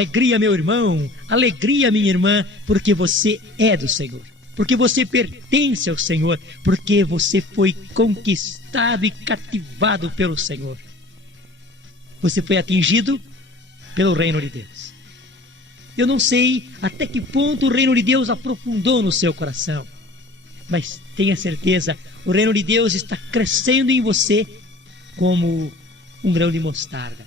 Alegria, meu irmão, alegria, minha irmã, porque você é do Senhor, porque você pertence ao Senhor, porque você foi conquistado e cativado pelo Senhor. Você foi atingido pelo reino de Deus. Eu não sei até que ponto o reino de Deus aprofundou no seu coração, mas tenha certeza, o reino de Deus está crescendo em você como um grão de mostarda,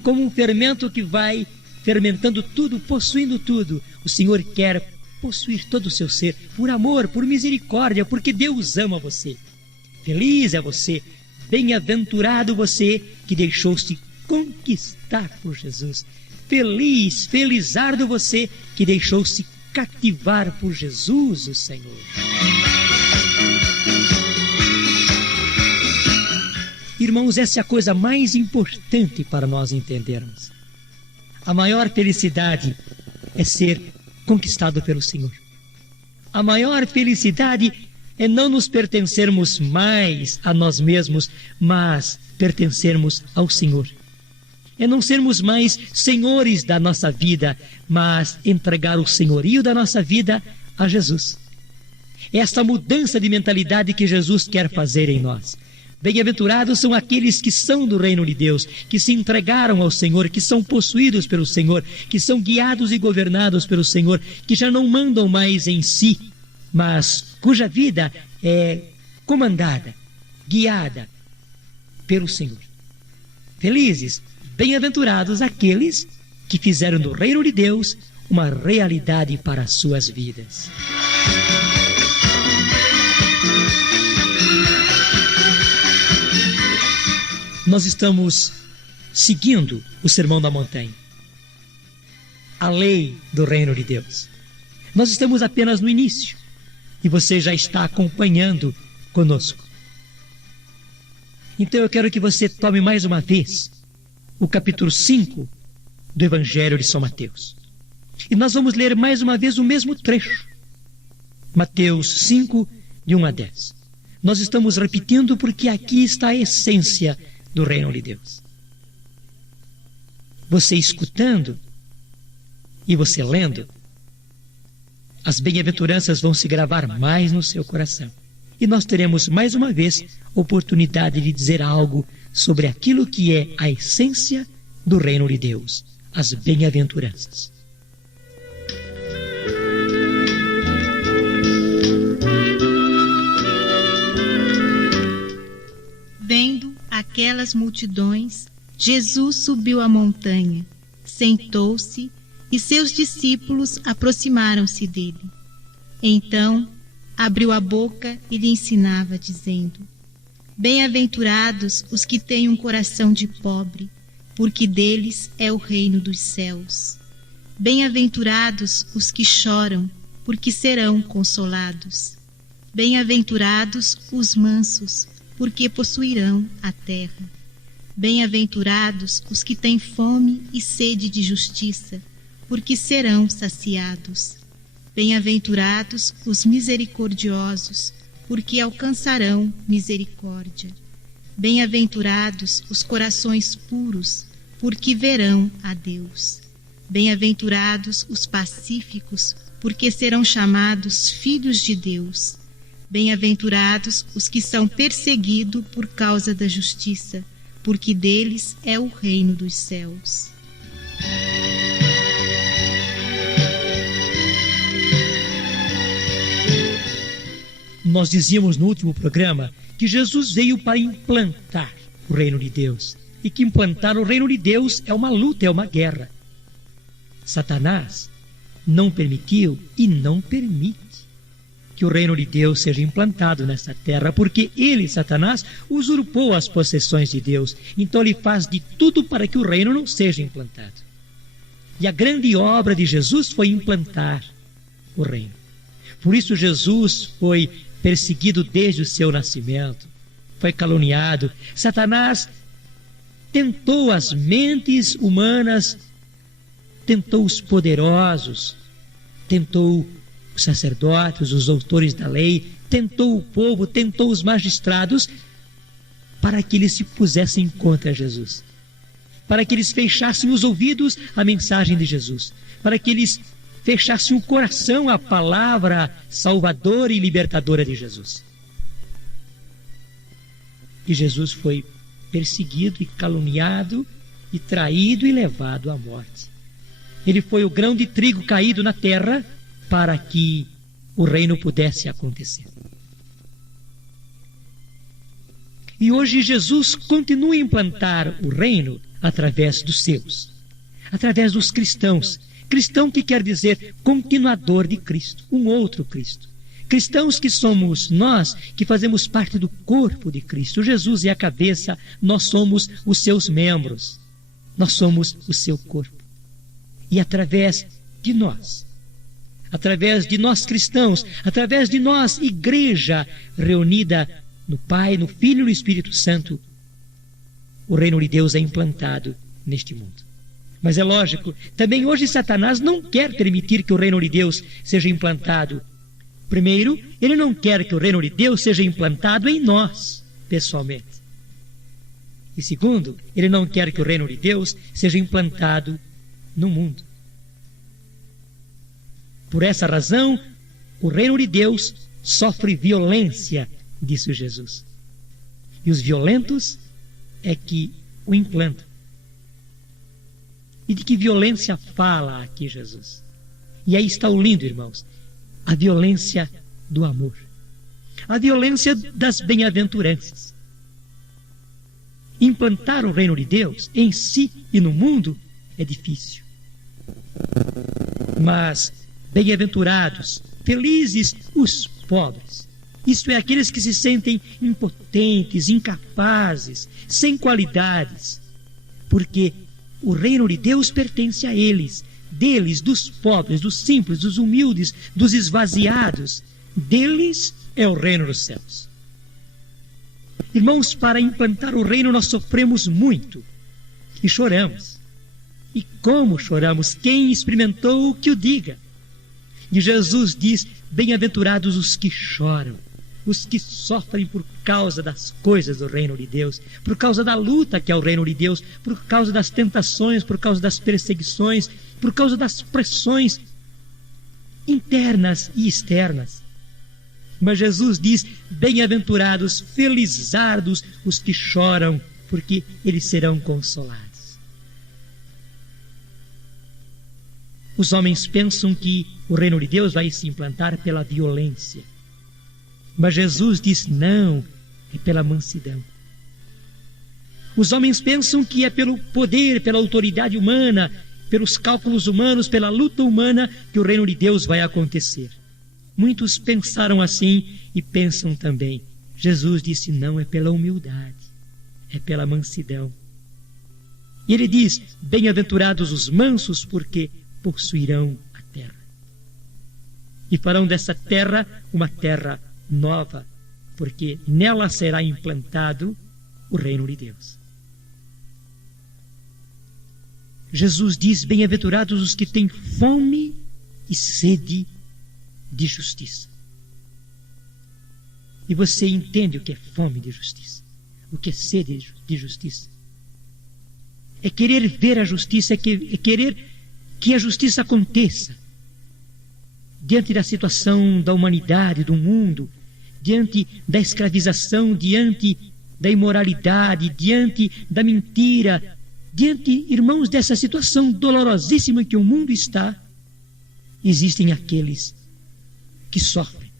como um fermento que vai fermentando tudo, possuindo tudo. O Senhor quer possuir todo o seu ser, por amor, por misericórdia, porque Deus ama você. Feliz é você, bem-aventurado você que deixou-se conquistar por Jesus. Feliz, felizardo você que deixou-se cativar por Jesus, o Senhor. Irmãos, essa é a coisa mais importante para nós entendermos. A maior felicidade é ser conquistado pelo Senhor. A maior felicidade é não nos pertencermos mais a nós mesmos, mas pertencermos ao Senhor. É não sermos mais senhores da nossa vida, mas entregar o senhorio da nossa vida a Jesus. É essa mudança de mentalidade que Jesus quer fazer em nós. Bem-aventurados são aqueles que são do reino de Deus, que se entregaram ao Senhor, que são possuídos pelo Senhor, que são guiados e governados pelo Senhor, que já não mandam mais em si, mas cuja vida é comandada, guiada pelo Senhor. Felizes, bem-aventurados aqueles que fizeram do reino de Deus uma realidade para as suas vidas. Nós estamos seguindo o Sermão da Montanha, a lei do reino de Deus. Nós estamos apenas no início e você já está acompanhando conosco. Então eu quero que você tome mais uma vez o capítulo 5 do Evangelho de São Mateus. E nós vamos ler mais uma vez o mesmo trecho. Mateus 5, de 1 a 10. Nós estamos repetindo porque aqui está a essência do reino de Deus. Você escutando e você lendo, as bem-aventuranças vão se gravar mais no seu coração. E nós teremos mais uma vez oportunidade de dizer algo sobre aquilo que é a essência do reino de Deus, as bem-aventuranças. Vendo aquelas multidões, Jesus subiu a montanha, sentou-se e seus discípulos aproximaram-se dele. Então abriu a boca e lhe ensinava, dizendo: Bem-aventurados os que têm um coração de pobre, porque deles é o reino dos céus. Bem-aventurados os que choram, porque serão consolados. Bem-aventurados os mansos, porque possuirão a terra. Bem-aventurados os que têm fome e sede de justiça, porque serão saciados. Bem-aventurados os misericordiosos, porque alcançarão misericórdia. Bem-aventurados os corações puros, porque verão a Deus. Bem-aventurados os pacíficos, porque serão chamados filhos de Deus. Bem-aventurados os que são perseguidos por causa da justiça, porque deles é o reino dos céus. Nós dizíamos no último programa que Jesus veio para implantar o reino de Deus, e que implantar o reino de Deus é uma luta, é uma guerra. Satanás não permitiu e não permite que o reino de Deus seja implantado nessa terra, porque ele, Satanás, usurpou as possessões de Deus. Então ele faz de tudo para que o reino não seja implantado. E a grande obra de Jesus foi implantar o reino. Por isso Jesus foi perseguido desde o seu nascimento, foi caluniado. Satanás tentou as mentes humanas, tentou os poderosos, tentou os sacerdotes, os autores da lei, tentou o povo, tentou os magistrados, para que eles se pusessem contra Jesus. para que eles fechassem os ouvidos à mensagem de Jesus, para que eles fechassem o coração à palavra salvadora e libertadora de Jesus. E Jesus foi perseguido e caluniado e traído e levado à morte. Ele foi o grão de trigo caído na terra para que o reino pudesse acontecer. E hoje Jesus continua a implantar o reino através dos seus, através dos cristãos. Cristão que quer dizer continuador de Cristo, um outro Cristo. Cristãos que somos nós, que fazemos parte do corpo de Cristo. Jesus é a cabeça, nós somos os seus membros. Nós somos o seu corpo. E através de nós cristãos, através de nós, igreja reunida no Pai, no Filho e no Espírito Santo, o reino de Deus é implantado neste mundo. Mas é lógico, também hoje Satanás não quer permitir que o reino de Deus seja implantado. Primeiro, ele não quer que o reino de Deus seja implantado em nós, pessoalmente. E segundo, ele não quer que o reino de Deus seja implantado no mundo. Por essa razão, o reino de Deus sofre violência, disse Jesus. E os violentos é que o implantam. E de que violência fala aqui Jesus? E aí está o lindo, irmãos. A violência do amor. A violência das bem-aventuranças. Implantar o reino de Deus em si e no mundo é difícil. Mas bem-aventurados, felizes os pobres. Isto é, aqueles que se sentem impotentes, incapazes, sem qualidades. Porque o reino de Deus pertence a eles. Deles, dos pobres, dos simples, dos humildes, dos esvaziados. Deles é o reino dos céus. Irmãos, para implantar o reino nós sofremos muito e choramos. E como choramos? Quem experimentou, que o diga. E Jesus diz, bem-aventurados os que choram, os que sofrem por causa das coisas do reino de Deus, por causa da luta que é o reino de Deus, por causa das tentações, por causa das perseguições, por causa das pressões internas e externas. Mas Jesus diz, bem-aventurados, felizardos os que choram, porque eles serão consolados. Os homens pensam que o reino de Deus vai se implantar pela violência. Mas Jesus diz, não, é pela mansidão. Os homens pensam que é pelo poder, pela autoridade humana, pelos cálculos humanos, pela luta humana, que o reino de Deus vai acontecer. Muitos pensaram assim e pensam também. Jesus disse, não, é pela humildade, é pela mansidão. E ele diz, bem-aventurados os mansos, porque possuirão a terra. E farão dessa terra uma terra nova, porque nela será implantado o reino de Deus. Jesus diz, bem-aventurados os que têm fome e sede de justiça. E você entende o que é fome de justiça? O que é sede de justiça? É querer ver a justiça, é querer que a justiça aconteça diante da situação da humanidade, do mundo, diante da escravização, diante da imoralidade, diante da mentira, diante, irmãos, dessa situação dolorosíssima que o mundo está. Existem aqueles que sofrem,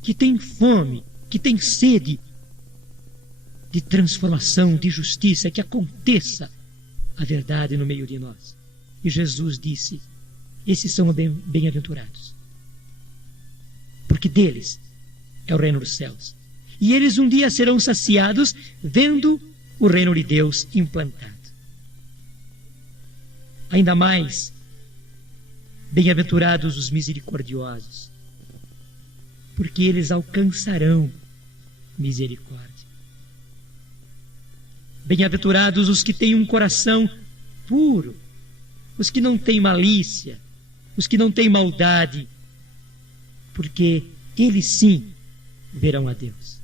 que têm fome, que têm sede de transformação, de justiça, que aconteça a verdade no meio de nós. E Jesus disse, esses são bem-aventurados, porque deles é o reino dos céus. E eles um dia serão saciados vendo o reino de Deus implantado. Ainda mais, bem-aventurados os misericordiosos, porque eles alcançarão misericórdia. Bem-aventurados os que têm um coração puro, os que não têm malícia, os que não têm maldade, porque eles sim verão a Deus.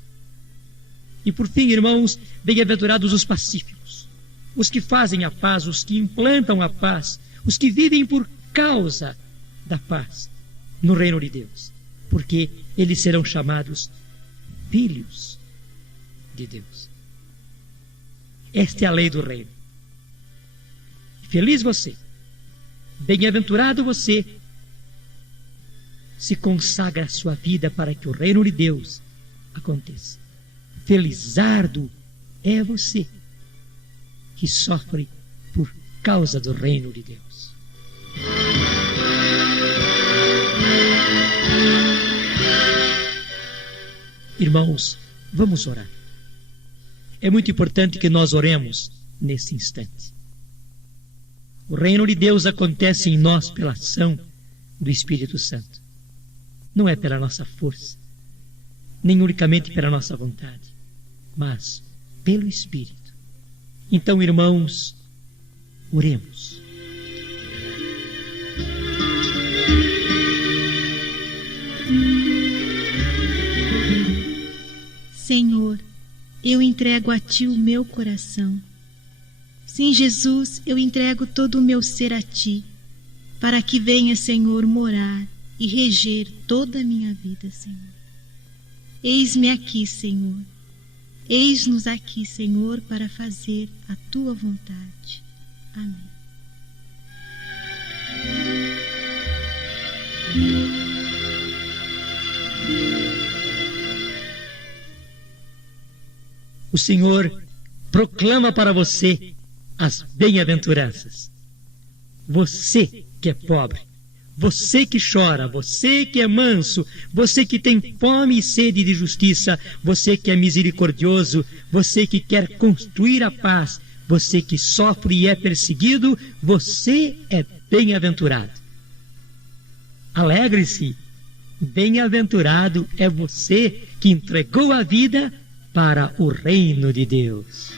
E por fim, irmãos, bem-aventurados os pacíficos, os que fazem a paz, os que implantam a paz, os que vivem por causa da paz no reino de Deus, porque eles serão chamados filhos de Deus. Esta é a lei do reino. Feliz você, bem-aventurado você, se consagra a sua vida para que o reino de Deus aconteça. Felizardo é você que sofre por causa do reino de Deus. Irmãos, vamos orar. É muito importante que nós oremos nesse instante. O reino de Deus acontece em nós pela ação do Espírito Santo. Não é pela nossa força, nem unicamente pela nossa vontade, mas pelo Espírito. Então, irmãos, oremos. Senhor, eu entrego a Ti o meu coração. Sim, Jesus, eu entrego todo o meu ser a Ti, para que venha, Senhor, morar e reger toda a minha vida, Senhor. Eis-me aqui, Senhor. Eis-nos aqui, Senhor, para fazer a Tua vontade. Amém. O Senhor proclama para você as bem-aventuranças. Você que é pobre, você que chora, você que é manso, você que tem fome e sede de justiça, você que é misericordioso, você que quer construir a paz, você que sofre e é perseguido, você é bem-aventurado. Alegre-se, bem-aventurado é você que entregou a vida para o reino de Deus.